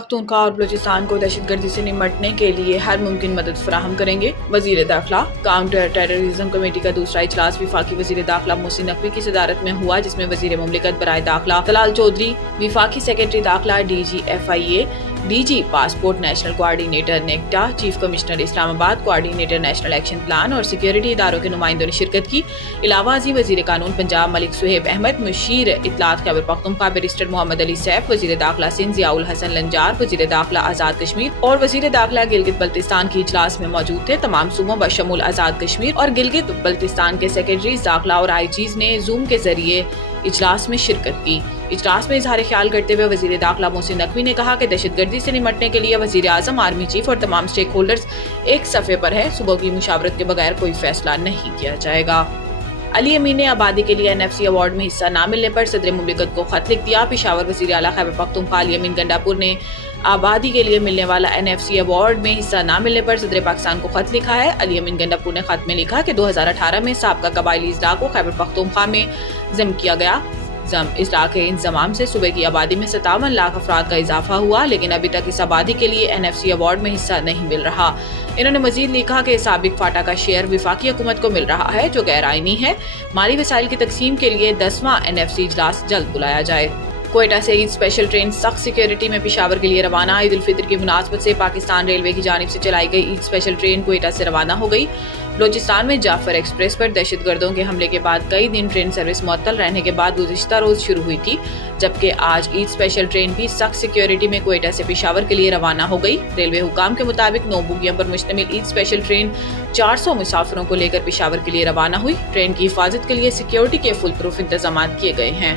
پختونخوا اور بلوچستان کو دہشت گردی سے نمٹنے کے لیے ہر ممکن مدد فراہم کریں گے۔ وزیر داخلہ کاؤنٹر ٹیررزم کمیٹی کا دوسرا اجلاس وفاقی وزیر داخلہ محسن نقوی کی صدارت میں ہوا، جس میں وزیر مملکت برائے داخلہ طلال چودھری، وفاقی سیکرٹری داخلہ D G FIA، D G passport national coordinator NACTA, chief commissioner Islamabad, coordinator national action plan اور سیکیورٹی اداروں کے نمائندوں نے شرکت کی۔ علاوہ ازیں وزیر قانون پنجاب ملک صہیب احمد، مشیر اطلاعات خیبر پختونخوا بیرسٹر محمد علی سیف، وزیر داخلہ سندھ ضیاء الحسن لنجار، وزیر داخلہ آزاد کشمیر اور وزیر داخلہ گلگت بلتستان کی اجلاس میں موجود تھے۔ تمام صوبوں بشمول آزاد کشمیر اور گلگت بلتستان کے سیکرٹریز داخلہ اور IGs نے زوم کے ذریعے اجلاس میں شرکت کی۔ اجلاس میں اظہار خیال کرتے ہوئے وزیر داخلہ محسن نقوی نے کہا کہ دہشت گردی سے نمٹنے کے لیے وزیر اعظم، آرمی چیف اور تمام اسٹیک ہولڈرز ایک صفحے پر ہیں۔ صوبوں کی مشاورت کے بغیر کوئی فیصلہ نہیں کیا جائے گا۔ علی امین نے آبادی کے لیے NFC ایوارڈ میں حصہ نہ ملنے پر صدر مملکت کو خط لکھ دیا۔ پشاور وزیر اعلیٰ خیبر پختونخوا علی امین گنڈاپور نے آبادی کے لیے ملنے والا NFC ایوارڈ میں حصہ نہ ملنے پر صدر پاکستان کو خط لکھا ہے۔ علی امین گنڈاپور نے خط میں لکھا کہ 2018 میں سابقہ قبائلی اضلاع کو خیبر پختونخوا میں ضم کیا گیا۔ اضلاع کے انضمام سے صوبے کی آبادی میں 57 لاکھ افراد کا اضافہ ہوا، لیکن ابھی تک اس آبادی کے لیے NFC ایوارڈ میں حصہ نہیں مل رہا۔ انہوں نے مزید لکھا کہ سابق فاٹا کا شیئر وفاقی حکومت کو مل رہا ہے، جو غیر آئینی ہے۔ مالی وسائل کی تقسیم کے لیے 10واں NFC اجلاس جلد بلایا جائے۔ کوئٹہ سے عید اسپیشل ٹرین سخت سیکیورٹی میں پشاور کے لیے روانہ۔ عید الفطر کی مناسبت سے پاکستان ریلوے کی جانب سے چلائی گئی عید اسپیشل ٹرین کوئٹہ سے روانہ ہو گئی۔ بلوچستان میں جعفر ایکسپریس پر دہشت گردوں کے حملے کے بعد کئی دن ٹرین سروس معطل رہنے کے بعد گزشتہ روز شروع ہوئی تھی، جبکہ آج عید اسپیشل ٹرین بھی سخت سیکیورٹی میں کوئٹہ سے پشاور کے لیے روانہ ہو گئی۔ ریلوے حکام کے مطابق 9 بوگیوں پر مشتمل عید اسپیشل ٹرین 400 مسافروں کو لے کر پشاور کے لیے روانہ ہوئی۔ ٹرین کی حفاظت کے لیے سیکیورٹی کے فل پروف انتظامات کیے گئے ہیں۔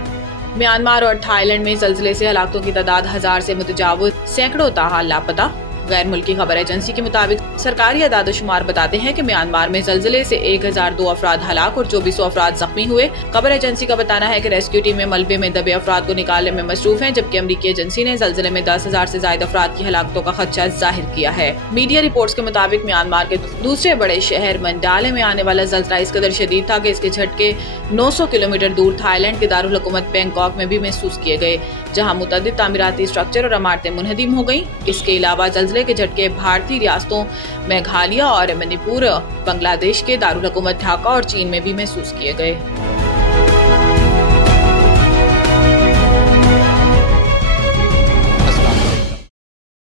میانمار اور تھائی لینڈ میں زلزلے سے ہلاکتوں کی تعداد 1000 سے متجاوز، سینکڑوں تاحال لاپتہ۔ غیر ملکی خبر ایجنسی کے مطابق سرکاری اعداد و شمار بتاتے ہیں کہ میانمار میں زلزلے سے 1002 افراد ہلاک اور 2400 افراد زخمی ہوئے۔ خبر ایجنسی کا بتانا ہے کہ ریسکیو ٹیمیں ملبے میں دبے افراد کو نکالنے میں مصروف ہیں، جبکہ امریکی ایجنسی نے زلزلے میں 10,000 سے زائد افراد کی ہلاکتوں کا خدشہ ظاہر کیا ہے۔ میڈیا رپورٹس کے مطابق میانمار کے دوسرے بڑے شہر منڈالے میں آنے والا زلزلہ اس قدر شدید تھا کہ اس کے جھٹکے 900 کلومیٹر دور تھائی لینڈ کے دارالحکومت بینکاک میں بھی محسوس کیے گئے، جہاں متعدد تعمیراتی اسٹرکچر اور عمارتیں منہدم ہو گئیں۔ اس کے علاوہ زلزلے کے جھٹکے بھارتی ریاستوں میگھالیہ اور منی پور، بنگلہ دیش کے دارالحکومت ڈھاکہ اور چین میں بھی محسوس کیے گئے۔